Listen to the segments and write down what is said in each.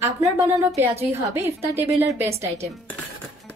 আপনার বানানো পেঁয়াজুই হবে ইফতার টেবিলের বেস্ট আইটেম।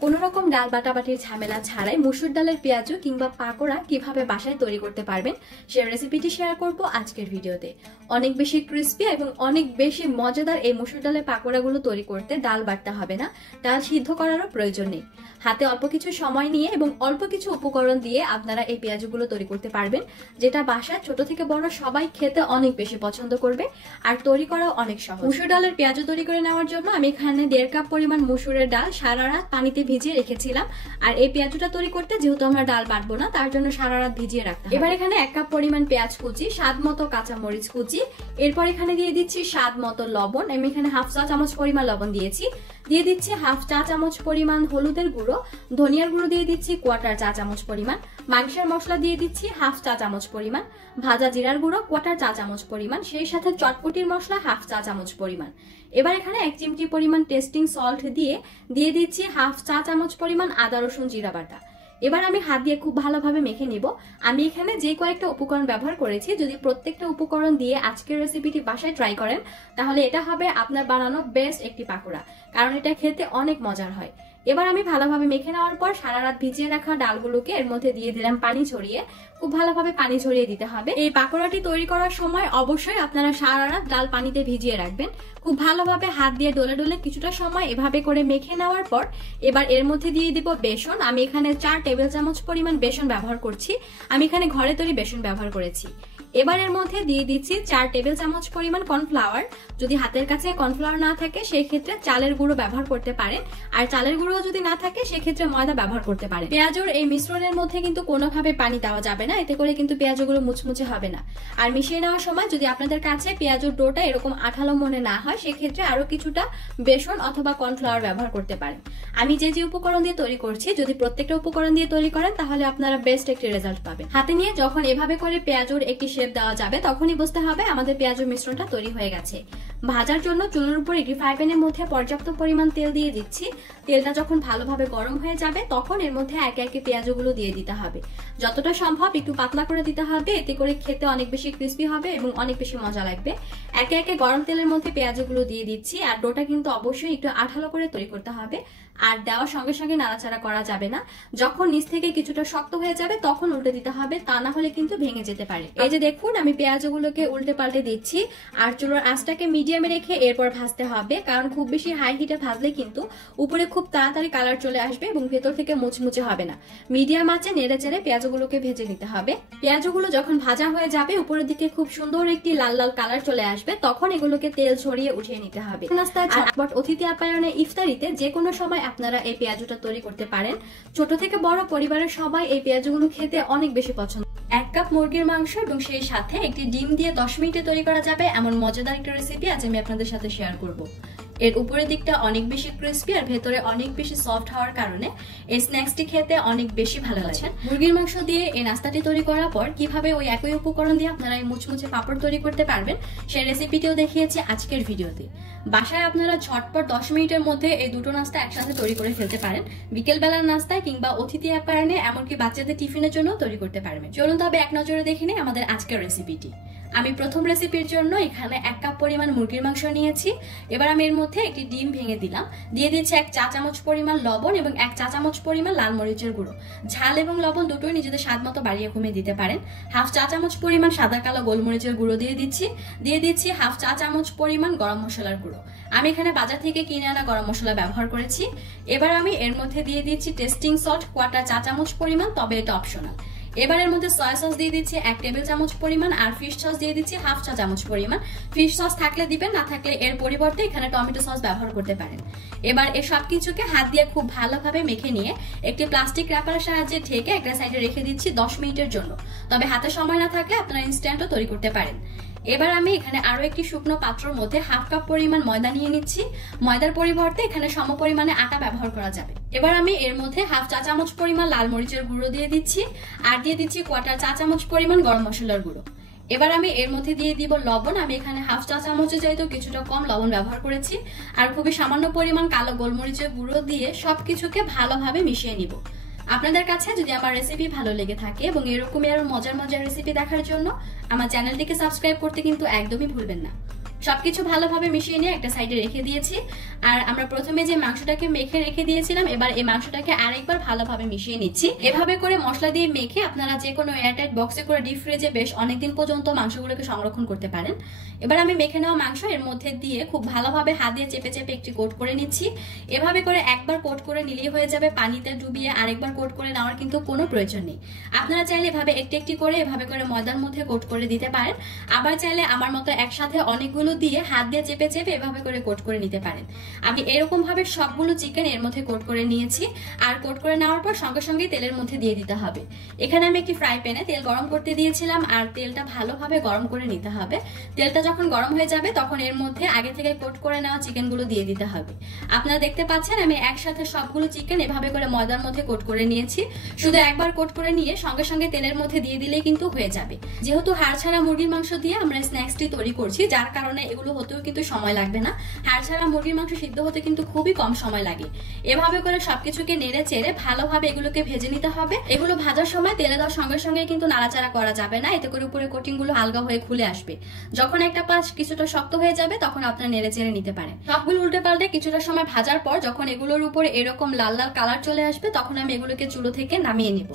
কোনো রকম ডাল বাটাবাটির ঝামেলা ছাড়াই মসুর ডালের পেঁয়াজু কিংবা পাকোড়া কিভাবে বাসায় তৈরি করতে পারবেন সেই রেসিপিটি শেয়ার করব আজকের ভিডিওতে। অনেক বেশি ক্রিস্পি এবং অনেক বেশি মজাদার এই মসুর ডালের পাকোড়াগুলো তৈরি করতে ডাল বাটতে হবে না, ডাল সিদ্ধ করারও প্রয়োজন নেই। হাতে অল্প কিছু সময় নিয়ে এবং অল্প কিছু উপকরণ দিয়ে আপনারা এই পেঁয়াজুগুলো তৈরি করতে পারবেন, যেটা বাসায় ছোট থেকে বড় সবাই খেতে অনেক বেশি পছন্দ করবে আর তৈরি করাও অনেক সহজ। মসুর ডালের পেঁয়াজু তৈরি করে নেওয়ার জন্য আমি এখানে 1.5 কাপ পরিমাণ মসুরের ডাল সারা রাত পানিতে ভিজিয়ে রেখেছিলাম। আর এই পেঁয়াজুটা তৈরি করতে যেহেতু আমরা ডাল বাটবো না, তার জন্য সারা রাত ভিজিয়ে রাখতে হবে। এবার এখানে 1 কাপ পরিমাণ পেঁয়াজ কুচি, স্বাদ মতো কাঁচা মরিচ কুচি, এরপর এখানে দিয়ে দিচ্ছি স্বাদ মতো লবণ। আমি এখানে 1/2 চা চামচ পরিমাণ লবণ দিয়েছি। দিয়ে দিচ্ছি 1/2 চা চামচ পরিমাণ হলুদের গুঁড়ো, ধনিয়ার গুঁড়ো দিয়ে দিচ্ছি 1/4 চা চামচ পরিমাণ, মাংসের মশলা দিয়ে দিচ্ছি 1/2 চা চামচ পরিমাণ, ভাজা জিরার গুঁড়ো 1/4 চা চামচ পরিমাণ, সেই সাথে চটপটির মশলা 1/2 চা চামচ পরিমাণ। এবার এখানে 1 চিমটি পরিমাণ টেস্টিং সল্ট দিয়ে দিচ্ছি 1/2 চা চামচ পরিমাণ আদা রসুন জিরা বাটা। এবার আমি হাত দিয়ে খুব ভালোভাবে মেখে নিব। আমি এখানে যে কয়েকটা উপকরণ ব্যবহার করেছি, যদি প্রত্যেকটা উপকরণ দিয়ে আজকের রেসিপিটি বাসায় ট্রাই করেন তাহলে এটা হবে আপনার বানানো বেস্ট একটি পাকোড়া, কারণ এটা খেতে অনেক মজার হয়। এবার আমি ভালোভাবে মেখে নেওয়ার পর সারা রাত ভিজিয়ে রাখা ডালগুলোকে এর মধ্যে দিয়ে দিলাম পানি ছড়িয়ে। খুব ভালোভাবে পানি ছড়িয়ে দিতে হবে। এই পাকোড়াটি তৈরি করার সময় অবশ্যই আপনারা সারা রাত ডাল পানিতে ভিজিয়ে রাখবেন। খুব ভালোভাবে হাত দিয়ে ডলে ডলে কিছুটা সময় এভাবে করে মেখে নেওয়ার পর এবার এর মধ্যে দিয়ে দিব বেসন। আমি এখানে 4 টেবিল চামচ পরিমাণ বেসন ব্যবহার করছি। আমি এখানে ঘরে তৈরি বেসন ব্যবহার করেছি। এবার এর মধ্যে দিয়ে দিচ্ছি 4 টেবিল চামচ পরিমাণ কর্নফ্লাওয়ার। যদি হাতের কাছে কর্নফ্লাওয়ার না থাকে সেই ক্ষেত্রে চালের গুঁড়ো ব্যবহার করতে পারেন, আর চালের গুঁড়ো যদি না থাকে সেক্ষেত্রে ময়দা ব্যবহার করতে পারেন। পেঁয়াজুর এই মিশ্রণের মধ্যে কিন্তু কোনোভাবে পানি দেওয়া যাবে না, এতে করে কিন্তু পেঁয়াজগুলো মুচমুচে হবে না। আর মিশিয়ে নেওয়ার সময় যদি আপনাদের কাছে পেঁয়াজুর ডোটা এরকম আঠালো মনে না হয় সেক্ষেত্রে আরো কিছুটা বেসন অথবা কর্নফ্লাওয়ার ব্যবহার করতে পারেন। আমি যে উপকরণ দিয়ে তৈরি করছি, যদি প্রত্যেকটা উপকরণ দিয়ে তৈরি করেন তাহলে আপনারা বেস্ট একটি রেজাল্ট পাবেন। হাতে নিয়ে যখন এভাবে করে পেঁয়াজুর একটি শেপ দেওয়া যাবে তখনই বুঝতে হবে আমাদের পেঁয়াজুর মিশ্রণটা তৈরি হয়ে গেছে। ভাজার জন্য চুলার উপর একটি ফ্রাই প্যানের মধ্যে পর্যাপ্ত পরিমাণ তেল দিয়ে দিচ্ছি। তেলটা যখন ভালোভাবে গরম হয়ে যাবে তখন এর মধ্যে একে একে পেঁয়াজগুলো দিয়ে দিতে হবে। যতটা সম্ভব একটু পাতলা করে দিতে হবে, এতে করে খেতে অনেক বেশি ক্রিস্পি হবে এবং অনেক বেশি মজা লাগবে। একে একে গরম তেলের মধ্যে পেঁয়াজগুলো দিয়ে দিচ্ছি। আর ডোটা কিন্তু অবশ্যই একটু আঠালো করে তৈরি করতে হবে, আর দেওয়ার সঙ্গে সঙ্গে নাড়াচাড়া করা যাবে না। যখন নিচ থেকে কিছুটা শক্ত হয়ে যাবে তখন উল্টে দিতে হবে, তা না হলে কিন্তু ভেঙে যেতে পারে। এই যে দেখুন আমি পেঁয়াজগুলোকে উল্টে পাল্টে দিচ্ছি। আর চুলার আঁচটাকে মিডিয়ামে রেখে এরপর ভাজতে হবে, কারণ খুব বেশি হাই হিটে ভাজলে কিন্তু উপরে খুব তাড়াতাড়ি কালার চলে আসবে এবং ভেতর থেকে মুচমুচে হবে না। মিডিয়াম আঁচে নেড়ে চেড়ে পেঁয়াজগুলোকে ভেজে নিতে হবে। পেঁয়াজগুলো যখন ভাজা হয়ে যাবে উপরের দিকে খুব সুন্দর একটি লাল লাল কালার চলে আসবে, তখন এগুলোকে তেল ছড়িয়ে উঠিয়ে নিতে হবে। নাস্তায় ঝটপট অতিথি আপ্যায়নে ইফতারিতে যে কোনো সময় আপনারা এই পেঁয়াজুটা তৈরি করতে পারেন। ছোট থেকে বড় পরিবারের সবাই এই পেঁয়াজুগুলো খেতে অনেক বেশি পছন্দ। 1 কাপ মুরগির মাংস এবং সেই সাথে একটি ডিম দিয়ে 10 মিনিটে তৈরি করা যাবে এমন মজাদার একটা রেসিপি আজ আমি আপনাদের সাথে শেয়ার করব। এর উপরের দিকটা অনেক বেশি ক্রিস্পি আর ভেতরে অনেক বেশি সফট হওয়ার কারণে এই স্ন্যাক্সটি খেতে অনেক বেশি ভালো লাগছে। মুরগির মাংস দিয়ে এই নাস্তাটি তৈরি করার পর কিভাবে ওই একই উপকরণ দিয়ে আপনারা এই মুচমুচে পাপড় তৈরি করতে পারবেন সেই রেসিপিটিও দেখিয়েছি আজকের ভিডিওতে। বাসায় আপনারা ঝটপট 10 মিনিটের মধ্যে এই দুটো নাস্তা একসাথে তৈরি করে ফেলতে পারেন। বিকেল বেলার নাস্তায় কিংবা অতিথি আপ্যায়নে এমনকি বাচ্চাদের টিফিনের জন্য তৈরি করতে পারবেন। চলুন তবে এক নজরে দেখে নিই আমাদের আজকের রেসিপিটি। আমি প্রথম রেসিপির জন্য এখানে 1 কাপ পরিমাণ মুরগির মাংস নিয়েছি। এবার আমি এর মধ্যে একটি ডিম ভেঙে দিলাম। দিয়ে দিচ্ছি 1 চা চামচ পরিমাণ লবণ এবং 1 চা চামচ পরিমাণ লাল মরিচের গুঁড়ো। ঝাল এবং লবণ দুটোই নিজেদের স্বাদ মতো বাড়িয়ে কমিয়ে দিতে পারেন। 1/2 চা চামচ পরিমাণ সাদা কালো গোলমরিচের গুঁড়ো দিয়ে দিচ্ছি। 1/2 চা চামচ পরিমাণ গরম মশলার গুঁড়ো। আমি এখানে বাজার থেকে কিনে আনা গরম মশলা ব্যবহার করেছি। এবার আমি এর মধ্যে দিয়ে দিচ্ছি টেস্টিং সল্ট 1/4 চা চামচ পরিমাণ, তবে এটা অপশনাল। এবার এর মধ্যে সয়া সস দিয়ে দিচ্ছি 1 টেবিল চামচ পরিমাণ, আর ফিশ সস দিয়ে দিচ্ছি 1/2 চা চামচ পরিমাণ। ফিশ সস থাকলে দিবেন, না থাকলে এর পরিবর্তে এখানে টমেটো সস ব্যবহার করতে পারেন। এবার এই সব কিছুকে হাত দিয়ে খুব ভালোভাবে মেখে নিয়ে একটি প্লাস্টিক র্যাপারের সাহায্যে ঢেকে একটা সাইডে রেখে দিচ্ছি 10 মিনিটের জন্য। তবে হাতে সময় না থাকলে আপনারা ইনস্ট্যান্টও তৈরি করতে পারেন। এবার আমি এখানে আরো একটি শুকনো পাত্রের মধ্যে 1/2 কাপ পরিমাণ ময়দা নিয়ে নিচ্ছি। ময়দার পরিবর্তে এখানে সম পরিমাণে আটা ব্যবহার করা যাবে। এবার আমি এর মধ্যে 1/2 চা চামচ পরিমাণ লাল মরিচের গুঁড়ো দিয়ে দিচ্ছি, আর দিয়ে দিচ্ছি 1/4 চা চামচ পরিমাণ গরম মশলার গুঁড়ো। এবার আমি এর মধ্যে দিয়ে দিব লবণ। আমি এখানে 1/2 চা চামচে যেহেতু কিছুটা কম লবণ ব্যবহার করেছি, আর খুবই সামান্য পরিমাণ কালো গোলমরিচের গুঁড়ো দিয়ে সবকিছুকে ভালোভাবে মিশিয়ে নিব। আপনাদের কাছে যদি আমার রেসিপি ভালো লেগে থাকে এবং এরকমই আরো মজার মজার রেসিপি দেখার জন্য আমার চ্যানেলটিকে সাবস্ক্রাইব করতে কিন্তু একদমই ভুলবেন না। সবকিছু ভালোভাবে মিশিয়ে নিয়ে একটা সাইডে রেখে দিয়েছি। আর আমরা প্রথমে যে মাংসটাকে মেখে রেখে দিয়েছিলাম, এবার এই মাংসটাকে আরেকবার ভালোভাবে মিশিয়ে নিচ্ছি। এভাবে করে মশলা দিয়ে মেখে আপনারা যে কোনো এয়ারটাইট বক্সে করে ডিপ ফ্রিজে বেশ অনেকদিন পর্যন্ত মাংসগুলোকে সংরক্ষণ করতে পারেন। এবার আমি মেখে নেওয়া মাংস এর মধ্যে দিয়ে খুব ভালোভাবে হাত দিয়ে চেপে চেপে একটি কোট করে নিচ্ছি। এভাবে করে একবার কোট করে নিলেই হয়ে যাবে, পানিতে ডুবিয়ে আরেকবার কোট করে নেওয়ার কিন্তু কোনো প্রয়োজন নেই। আপনারা চাইলে এভাবে একটি একটি করে এভাবে করে ময়দার মধ্যে কোট করে দিতে পারেন, আবার চাইলে আমার মতো একসাথে অনেকগুলো দিয়ে হাত দিয়ে চেপে চেপে এভাবে করে কোট করে নিতে পারেন। আমি এরকম ভাবে সবগুলো চিকেন এর মধ্যে কোট করে নিয়েছি। আর কোট করে নেওয়ার পর সঙ্গে সঙ্গে তেলের মধ্যে দিয়ে দিতে হবে। এখানে আমি একটি ফ্রাই প্যানে তেল গরম করতে দিয়েছিলাম, আর তেলটা ভালোভাবে গরম করে নিতে হবে। তেলটা যখন গরম হয়ে যাবে তখন এর মধ্যে আগে থেকে কোট করে নেওয়া চিকেনগুলো দিয়ে দিতে হবে। আপনারা দেখতে পাচ্ছেন আমি একসাথে সবগুলো চিকেন এভাবে করে ময়দার মধ্যে কোট করে নিয়েছি। শুধু একবার কোট করে নিয়ে সঙ্গে সঙ্গে তেলের মধ্যে দিয়ে দিলেই কিন্তু হয়ে যাবে। যেহেতু হাড় ছাড়া মুরগির মাংস দিয়ে আমরা স্ন্যাক্সটি তৈরি করছি, যার কারণে এগুলো হতেও কিন্তু সময় লাগবে না। হাড় ছাড়া মুরগির মাংস সিদ্ধ হতে কিন্তু খুবই কম সময় লাগে। এভাবে করে সবকিছুকে নেড়ে চেড়ে ভালোভাবে এগুলোকে ভেজে নিতে হবে। এগুলো ভাজার সময় তেলে দেওয়ার সঙ্গে সঙ্গে কিন্তু নাড়াচাড়া করা যাবে না, এতে করে উপরে কোটিং গুলো আলগা হয়ে খুলে আসবে। যখন একটা পাশ কিছুটা শক্ত হয়ে যাবে তখন আপনারা নেড়ে চেড়ে নিতে পারেন। সবগুলো উল্টে পাল্টে কিছুটা সময় ভাজার পর যখন এগুলোর উপরে এরকম লাল লাল কালার চলে আসবে তখন আমি এগুলোকে চুলো থেকে নামিয়ে নিব।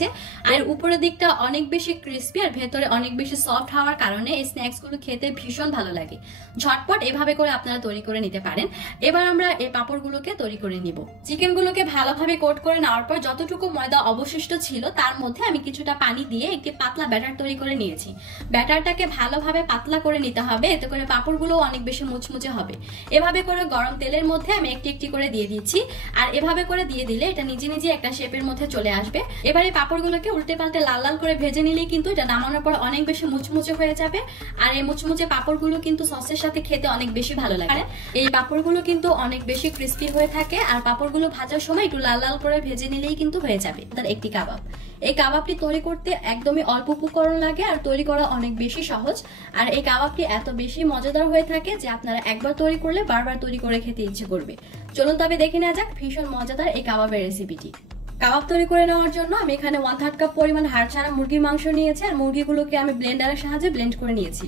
আর উপরের দিকটা অনেক বেশি ক্রিস্পি আর ভেতরে অনেক বেশি সফট হওয়ার কারণে এই স্ন্যাক্স গুলো খেতে ভীষণ ভালো লাগে। ঝটপট এভাবে করে আপনারা তৈরি করে নিতে পারেন। এবার আমরা এই পাপড়গুলোকে তৈরি করে নিব। চিকেন গুলোকে ভালোভাবে কোট করে নেওয়ার পর যতটুকু ময়দা অবশিষ্ট ছিল তার মধ্যে আমি কিছুটা পানি দিয়ে একটি পাতলা ব্যাটার তৈরি করে নিয়েছি। ব্যাটারটাকে ভালোভাবে পাতলা করে নিতে হবে, এতে করে পাপড়গুলো অনেক বেশি মুচমুচে হবে। এভাবে করে গরম তেলের মধ্যে আমি একটি একটি করে দিয়ে দিচ্ছি। আর এভাবে করে দিয়ে দিলে এটা নিজে নিজে একটা শেপের মধ্যে চলে আসবে। এবার এই পাপড়গুলোকে উল্টে পাল্টে লাল লাল করে ভেজে নিলেই কিন্তু এটা নামানোর পর অনেক বেশি মুচমুচে হয়ে যাবে। আর এই মুচমুচে পাপড়গুলো কিন্তু সসের সাথে খেতে অনেক বেশি ভালো লাগে। এই পাপড়গুলো কিন্তু অনেক বেশি ক্রিস্পি হয়ে থাকে, আর পাপড়গুলো ভাজার সময় একটু লাল লাল করে ভেজে নিলেই কিন্তু হয়ে যাবে তার একটি কাবাব। এই কাবাবটি তৈরি করতে একদমই অল্প উপকরণ লাগে আর তৈরি করা অনেক বেশি সহজ। আর এই কাবাবটি এত বেশি মজাদার হয়ে থাকে যে আপনারা একবার তৈরি করলে বারবার তৈরি করে খেতে ইচ্ছে করবে। চলুন তবে দেখে নেওয়া যাক ভীষণ মজাদার এই কাবাবের রেসিপিটি। কাবাব তৈরি করে নেওয়ার জন্য আমি এখানে 1/3 কাপ পরিমাণ হাড় ছাড়া মুরগির মাংস নিয়েছি, আর মুরগিগুলোকে আমি ব্লেন্ডারের সাহায্যে ব্লেন্ড করে নিয়েছি।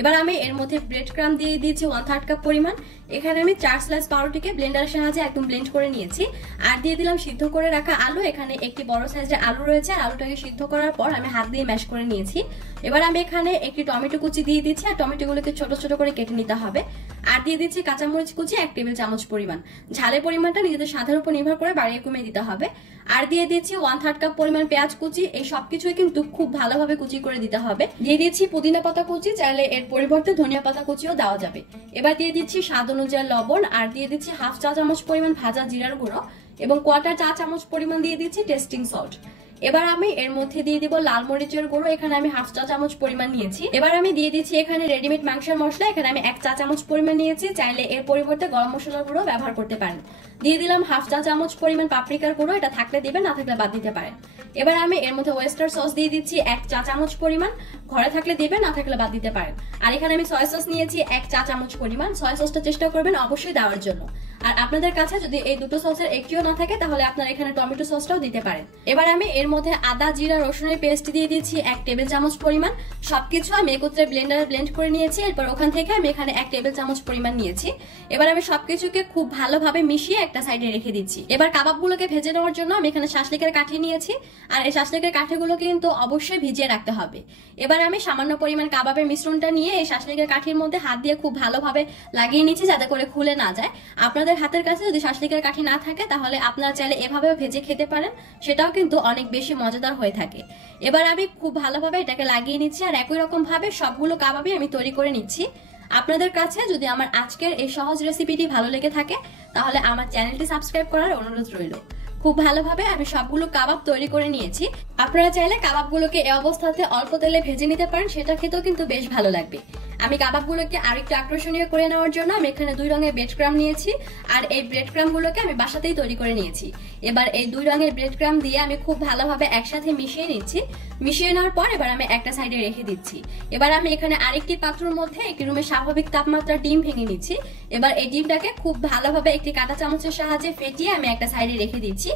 এবার আমি এর মধ্যে ব্রেড ক্রাম্ব দিয়ে দিয়েছি 1/3 কাপ পরিমাণ। এখানে আমি 4 স্লাইস পাউরুটিকে ব্লেন্ডারের সাহায্যে একদম ব্লেন্ড করে নিয়েছি। আর দিয়ে দিলাম সিদ্ধ করে রাখা আলু। এখানে একটি বড় সাইজের আলু রয়েছে, আর আলুটাকে সিদ্ধ করার পর আমি হাত দিয়ে ম্যাশ করে নিয়েছি। এবার আমি এখানে একটি টমেটো কুচি দিয়ে দিচ্ছি, আর টমেটোগুলোকে ছোট ছোট করে কেটে নিতে হবে। আর দিয়ে দিচ্ছি কাঁচামরিচ কুচি 1 টেবিল চামচ পরিমাণ। ঝালের পরিমাণটা নিজেদের স্বাদের উপর নির্ভর করে বাড়িয়ে কমিয়ে দিতে হবে। আর দিয়ে দিচ্ছি 1/3 কাপ পরিমাণ পেঁয়াজ কুচি। এই সবকিছুই কিন্তু খুব ভালোভাবে কুচি করে দিতে হবে। দিয়ে দিচ্ছি পুদিনা পাতা কুচি, চাইলে এর পরিবর্তে ধনিয়া পাতা কুচিও দেওয়া যাবে। এবার দিয়ে দিচ্ছি স্বাদ অনুযায়ী লবণ, আর দিয়ে দিচ্ছি 1/2 চা চামচ পরিমাণ ভাজা জিরার গুঁড়ো এবং 1/4 চা চামচ পরিমাণ দিয়ে দিচ্ছি টেস্টিং সল্ট। এবার আমি এর মধ্যে দিয়ে দিব লাল মরিচের গুঁড়ো। এখানে আমি 1/2 চা চামচ পরিমাণ নিয়েছি। এবার আমি দিয়ে দিচ্ছি এখানে রেডিমেড মাংসের মশলা। এখানে আমি 1 চা চামচ পরিমাণ নিয়েছি, চাইলে এর পরিবর্তে গরম মশলার গুঁড়ো ব্যবহার করতে পারেন। দিয়ে দিলাম 1/2 চা চামচ পরিমাণ পাপরিকার গুঁড়ো, এটা থাকলে দিবেন, না থাকলে বাদ দিতে পারেন। এবার আমি এর মধ্যে ওয়েস্টার সস দিয়ে দিচ্ছি 1 চা চামচ পরিমাণ, ঘরে থাকলে দিবেন, না থাকলে বাদ দিতে পারেন। আর এখানে আমি সয়া সস নিয়েছি 1 চা চামচ পরিমাণ। সয়া সসটা চেষ্টা করবেন অবশ্যই দেওয়ার জন্য। আর আপনাদের কাছে যদি এই দুটো সসের একটিও না থাকে তাহলে আপনারা এখানে টমেটো সসটাও দিতে পারেন। এবার আমি এর মধ্যে আদা জিরা রসুনের পেস্ট দিয়ে দিচ্ছি 1 টেবিল চামচ পরিমাণ। সবকিছু আমি একত্রে ব্লেন্ডারে ব্লেন্ড করে নিয়েছি। এরপর ওখান থেকে আমি এখানে 1 টেবিল চামচ পরিমাণ নিয়েছি। এবার আমি সবকিছুকে খুব ভালোভাবে মিশিয়ে একটা সাইডে রেখে দিচ্ছি। এবার কাবাবগুলোকে ভেজে নেওয়ার জন্য আমি এখানে শাসলিকের কাঠি নিয়েছি, আর এই শাসলিকের কাঠিগুলোকে কিন্তু অবশ্যই ভিজিয়ে রাখতে হবে। এবার আমি সামান্য পরিমাণ কাবাবের মিশ্রণটা নিয়ে এই শাসলিকের কাঠির মধ্যে হাত দিয়ে খুব ভালোভাবে লাগিয়ে নিচ্ছি যাতে করে খুলে না যায়। আপনাদের হাতের কাছে যদি শাসলিকের কাঠি না থাকে তাহলে আপনারা চাইলে এভাবেও ভেজে খেতে পারেন, সেটাও কিন্তু অনেক বেশি মজাদার হয়ে থাকে। এবার আমি খুব ভালোভাবে এটাকে লাগিয়ে নিচ্ছি, আর একই রকম ভাবে সবগুলো কাবাবই আমি তৈরি করে নিচ্ছি। আপনাদের কাছে যদি আমার আজকের এই সহজ রেসিপিটি ভালো লেগে থাকে তাহলে আমার চ্যানেলটি সাবস্ক্রাইব করার অনুরোধ রইল। খুব ভালোভাবে আমি সবগুলো কাবাব তৈরি করে নিয়েছি। আপনারা চাইলে কাবাবগুলোকে এই অবস্থাতে অল্প তেলে ভেজে নিতে পারেন, সেটা খেতেও কিন্তু বেশ ভালো লাগবে। আমি কাবাবগুলোকে আরেকটু আকর্ষণীয় করে নেওয়ার জন্য আমি এখানে 2 রঙের ব্রেড ক্রাম্ব নিয়েছি, আর এই ব্রেড ক্রাম্বগুলোকে আমি বাসাতেই তৈরি করে নিয়েছি। এবার এই 2 রঙের ব্রেড ক্রাম্ব দিয়ে আমি খুব ভালোভাবে একসাথে মিশিয়ে নিচ্ছি। মিশিয়ে নেওয়ার পর এবার আমি একটা সাইডে রেখে দিচ্ছি। এবার আমি এখানে আরেকটি পাত্রের মধ্যে একটি রুমের স্বাভাবিক তাপমাত্রার ডিম ভেঙে নিচ্ছি। এবার এই ডিমটাকে খুব ভালোভাবে একটি কাঁটা চামচের সাহায্যে ফেটিয়ে আমি একটা সাইডে রেখে দিচ্ছি।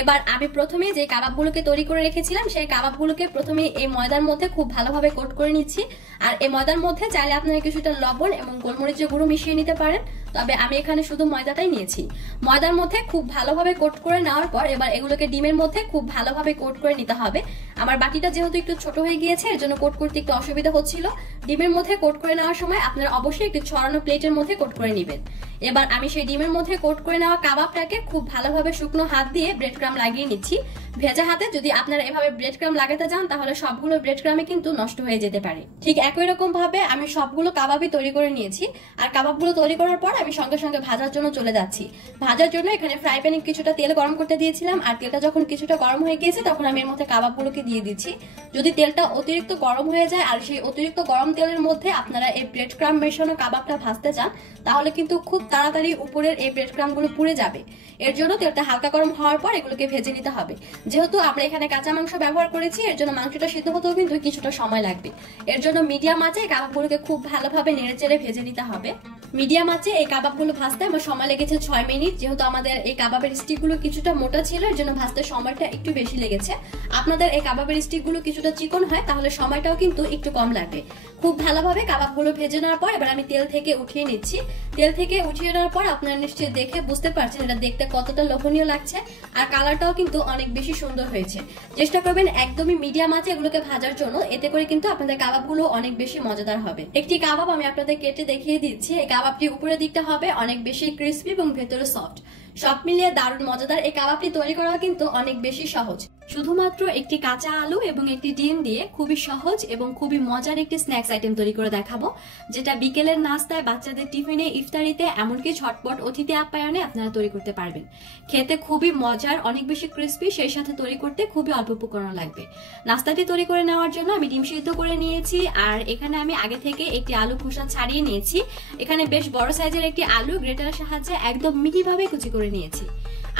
এবার আমি প্রথমে যে কাবাবগুলোকে তৈরি করে রেখেছিলাম সেই কাবাবগুলোকে প্রথমে এই ময়দার মধ্যে খুব ভালোভাবে কোট করে নিচ্ছি। আর এই ময়দার মধ্যে চাইলে আপনারা কিছুটা লবণ এবং গোলমরিচের গুঁড়ো মিশিয়ে নিতে পারেন, তবে আমি এখানে শুধু ময়দাটাই নিয়েছি। ময়দার মধ্যে খুব ভালোভাবে কোট করে নেওয়ার পর এবার এগুলোকে ডিমের মধ্যে খুব ভালোভাবে কোট করে নিতে হবে। আমার বাটিটা যেহেতু একটু ছোট হয়ে গিয়েছে এর জন্য কোট করতে একটু অসুবিধা হচ্ছিল। ডিমের মধ্যে কোট করে নেওয়ার সময় আপনারা অবশ্যই একটু ছড়ানো প্লেটের মধ্যে কোট করে নেবেন। এবার আমি সেই ডিমের মধ্যে কোট করে নেওয়া কাবাবটাকে খুব ভালোভাবে শুকনো হাত দিয়ে ব্রেড ক্রাম লাগিয়ে নিচ্ছি। ভেজা হাতে যদি আপনারা এভাবে ব্রেড ক্রাম লাগাতে যান তাহলে সবগুলো ব্রেড ক্রামে কিন্তু নষ্ট হয়ে যেতে পারে। ঠিক একই রকম ভাবে আমি সবগুলো কাবাবই তৈরি করে নিয়েছি। আর কাবাবগুলো তৈরি করার পর আমি সঙ্গে সঙ্গে ভাজার জন্য চলে যাচ্ছি। ভাজার জন্য এখানে ফ্রাই প্যানে কিছুটা তেল গরম করতে দিয়েছিলাম, আর তেলটা যখন কিছুটা গরম হয়ে গিয়েছে তখন আমি এর মধ্যে কাবাবগুলোকে দিয়ে দিচ্ছি। যদি তেলটা অতিরিক্ত গরম হয়ে যায় আর সেই অতিরিক্ত গরম তেলের মধ্যে আপনারা এই ব্রেড ক্রাম মেশানো কাবাবটা ভাজতে চান তাহলে কিন্তু খুব তাড়াতাড়ি উপরের এই ব্রেড ক্রামগুলো পুড়ে যাবে। এর জন্য তেলটা হালকা গরম হওয়ার পর এগুলোকে ভেজে নিতে হবে। যেহেতু আমরা এখানে কাঁচা মাংস ব্যবহার করেছি এর জন্য মাংসটা সিদ্ধ হতেও কিন্তু কিছুটা সময় লাগবে। এর জন্য মিডিয়াম আঁচে এই কাবাবগুলোকে খুব ভালোভাবে নেড়েচেড়ে ভেজে নিতে হবে। মিডিয়াম আঁচে এই কাবাবগুলো ভাজতে আমার সময় লেগেছে 6 মিনিট। যেহেতু আমাদের এই কাবাবের স্টিকগুলো কিছুটা মোটা ছিল এর জন্য ভাজতে সময়টা একটু বেশি লেগেছে। আপনাদের এই কাবাবের স্টিকগুলো কিছুটা চিকন হয় তাহলে সময়টাও কিন্তু একটু কম লাগবে। খুব ভালোভাবে কাবাবগুলো ভেজে নেওয়ার পর এবার আমি তেল থেকে উঠিয়ে নিচ্ছি। তেল থেকে উঠিয়ে নেওয়ার পর আপনারা নিশ্চয়ই দেখে বুঝতে পারছেন এটা দেখতে কতটা লোভনীয় লাগছে, আর কালারটাও কিন্তু অনেক বেশি সুন্দর হয়েছে। চেষ্টা করবেন একদমই মিডিয়াম আঁচে এগুলোকে ভাজার জন্য, এতে করে কিন্তু আপনাদের কাবাবগুলো অনেক বেশি মজাদার হবে। একটি কাবাব আমি আপনাদের কেটে দেখিয়ে দিচ্ছি। এই কাবাবটি উপরের দিকটা হবে অনেক বেশি ক্রিস্পি এবং ভেতরে সফট। সব মিলিয়ে দারুণ মজাদার এই কাবাবটি তৈরি করা কিন্তু অনেক বেশি সহজ। শুধুমাত্র একটি কাঁচা আলু এবং একটি ডিম দিয়ে খুবই সহজ এবং খুবই মজার একটি স্ন্যাক্স আইটেম তৈরি করে দেখাবো, যেটা বিকেলের নাস্তায়, বাচ্চাদের টিফিনে, ইফতারিতে, এমনকি ঝটপট অতিথি আপ্যায়নে আপনারা তৈরি করতে পারবেন। খেতে খুবই মজার, অনেক বেশি ক্রিস্পি, সেই সাথে তৈরি করতে খুবই অল্প উপকরণ লাগবে। নাস্তাটি তৈরি করে নেওয়ার জন্য আমি ডিম সিদ্ধ করে নিয়েছি, আর এখানে আমি আগে থেকে একটি আলু খোসা ছাড়িয়ে নিয়েছি। এখানে বেশ বড় সাইজের একটি আলু গ্রেটারের সাহায্যে একদম মিহিভাবে কুচি করে নিয়েছি।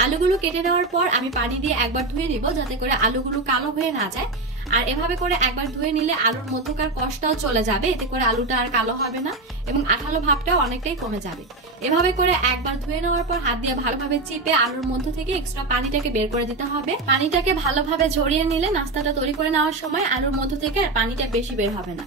আলুগুলো কেটে নেওয়ার পর আমি পানি দিয়ে একবার ধুয়ে নিব যাতে করে আলুগুলো কালো হয়ে না যায়। আর এভাবে করে একবার ধুয়ে নিলে আলুর মধ্যকার কষটাও চলে যাবে, এতে করে আলুটা আর কালো হবে না এবং আঠালো ভাবটাও অনেকটাই কমে যাবে। এভাবে করে একবার ধুয়ে নেওয়ার পর হাত দিয়ে ভালোভাবে চিপে আলুর মধ্য থেকে এক্সট্রা পানিটাকে বের করে দিতে হবে। পানিটাকে ভালোভাবে ঝরিয়ে নিলে নাস্তাটা তৈরি করে নেওয়ার সময় আলুর মধ্য থেকে আর পানিটা বেশি বের হবে না।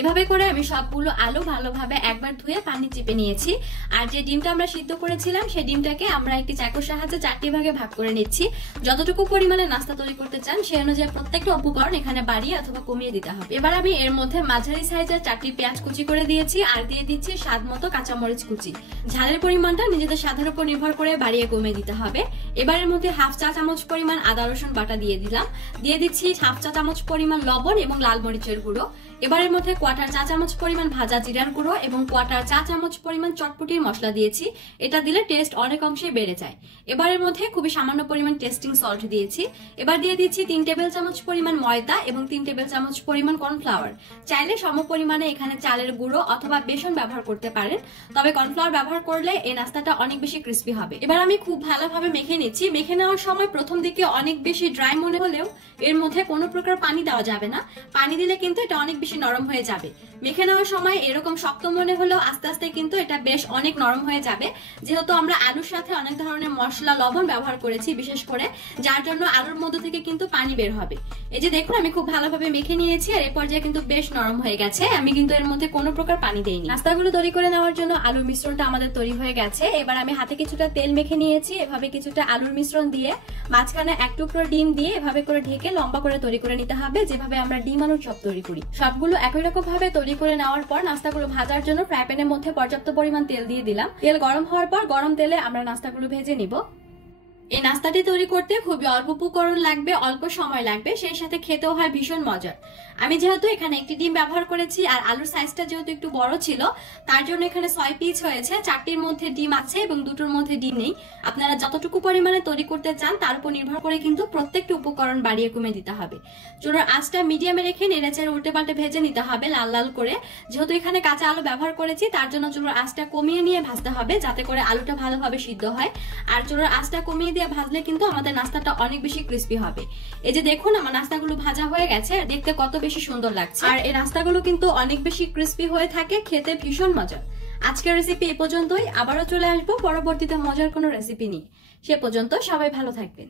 এভাবে করে আমি সবগুলো আলু ভালোভাবে একবার ধুয়ে পানি চিপে নিয়েছি। আর যে ডিমটা আমরা সিদ্ধ করেছিলাম সেই ডিমটাকে আমরা একটি চাকুর সাহায্যে 4টি ভাগে ভাগ করে নিচ্ছি। যতটুকু পরিমাণে নাস্তা তৈরি করতে চান সেই অনুযায়ী প্রত্যেকটা উপকরণ এখানে বাড়িয়ে অথবা কমিয়ে দিতে হবে। এবার আমি এর মধ্যে মাঝারি সাইজের 4টি পেঁয়াজ কুচি করে দিয়েছি আর দিয়ে দিচ্ছি স্বাদ মতো কাঁচামরিচ কুচি। ঝালের পরিমাণটা নিজেদের স্বাদের উপর নির্ভর করে বাড়িয়ে কমিয়ে দিতে হবে। এবার এর মধ্যে হাফ চা চামচ পরিমাণ আদা রসুন বাটা দিয়ে দিলাম। দিয়ে দিচ্ছি হাফ চা চামচ পরিমাণ লবণ এবং লাল মরিচের গুঁড়ো। এবার এর মধ্যে কোয়ার্টার চা চামচ পরিমাণ ভাজা জিরার গুঁড়ো এবং কোয়ার্টার চা চামচ পরিমাণ চটপটির মশলা দিয়েছি। এটা দিলে টেস্ট অনেক অংশে বেড়ে যায়। এবার এর মধ্যে খুবই সামান্য পরিমাণ টেস্টিং সল্ট দিয়েছি। এবার দিয়ে দিচ্ছি 3 টেবিল চামচ পরিমাণ ময়দা এবং 3 টেবিল চামচ পরিমাণ কর্নফ্লাওয়ার। চাইলে সম পরিমাণে এখানে চালের গুঁড়ো অথবা বেসন ব্যবহার করতে পারেন, তবে কর্নফ্লাওয়ার ব্যবহার করলে এই নাস্তাটা অনেক বেশি ক্রিস্পি হবে। এবার আমি খুব ভালোভাবে মেখে নিচ্ছি। মেখে নেওয়ার সময় প্রথম দিকে অনেক বেশি ড্রাই মনে হলেও এর মধ্যে কোনো প্রকার পানি দেওয়া যাবে না। পানি দিলে কিন্তু এটা অনেক বেশি নরম হয়ে যাবে। মেখে নেওয়ার সময় এরকম শক্ত মনে হলেও আস্তে আস্তে কিন্তু এটা বেশ অনেক নরম হয়ে যাবে, যেহেতু আমরা আলুর সাথে অনেক ধরনের মশলা, লবণ ব্যবহার করেছি বিশেষ করে, যার জন্য আলুর মধ্যে থেকে কিন্তু পানি বের হবে। এই যে দেখুন আমি খুব ভালোভাবে মেখে নিয়েছি আর এই পর্যায়ে কিন্তু বেশ নরম হয়ে গেছে। আমি কিন্তু এর মধ্যে কোনো প্রকার পানি দেইনি। নাস্তাগুলো তৈরি করে নেওয়ার জন্য আলুর মিশ্রণটা আমাদের তৈরি হয়ে গেছে। এবার আমি হাতে কিছুটা তেল মেখে নিয়েছি। এভাবে কিছুটা আলুর মিশ্রণ দিয়ে মাঝখানে এক টুকরো ডিম দিয়ে এভাবে করে ঢেকে লম্বা করে তৈরি করে নিতে হবে, যেভাবে আমরা ডিম আলুর চপ তৈরি করি। সবগুলো একই রকম ভাবে তৈরি করে নেওয়ার পর নাস্তাগুলো ভাজার জন্য ফ্রাই প্যানের মধ্যে পর্যাপ্ত পরিমাণ তেল দিয়ে দিলাম। তেল গরম হওয়ার পর গরম তেলে আমরা নাস্তাগুলো ভেজে নিব। এই নাস্তাটি তৈরি করতে খুবই অল্প উপকরণ লাগবে, অল্প সময় লাগবে, সেই সাথে খেতেও হয় ভীষণ মজার। আমি যেহেতু এখানে একটি ডিম ব্যবহার করেছি আর আলুর সাইজটা যেহেতু একটু বড় ছিল তার জন্য এখানে 6 পিস হয়েছে। 4টির মধ্যে ডিম আছে এবং 2টোর মধ্যে ডিম নেই। আপনারা যতটুকু পরিমাণে তৈরি করতে চান তার উপর নির্ভর করে কিন্তু প্রত্যেকটি উপকরণ বাড়িয়ে কমিয়ে দিতে হবে। চুলার আঁচটা মিডিয়ামে রেখে নেড়েচেড়ে উল্টে পাল্টে ভেজে নিতে হবে লাল লাল করে। যেহেতু এখানে কাঁচা আলু ব্যবহার করেছি তার জন্য চুলার আঁচটা কমিয়ে নিয়ে ভাজতে হবে, যাতে করে আলুটা ভালোভাবে সিদ্ধ হয়। আর চুলার আঁচটা কমিয়ে দিয়ে ভাজলে কিন্তু আমাদের নাস্তাটা অনেক বেশি ক্রিস্পি হবে। এই যে দেখুন আমার নাস্তাগুলো ভাজা হয়ে গেছে, দেখতে কত বেশি সুন্দর লাগছে। আর এই নাস্তাগুলো কিন্তু অনেক বেশি ক্রিস্পি হয়ে থাকে, খেতে ভীষণ মজার। আজকের রেসিপি এই পর্যন্তই। আবারও চলে আসবো পরবর্তীতে মজার কোনো রেসিপি নিয়ে। সে পর্যন্ত সবাই ভালো থাকবেন।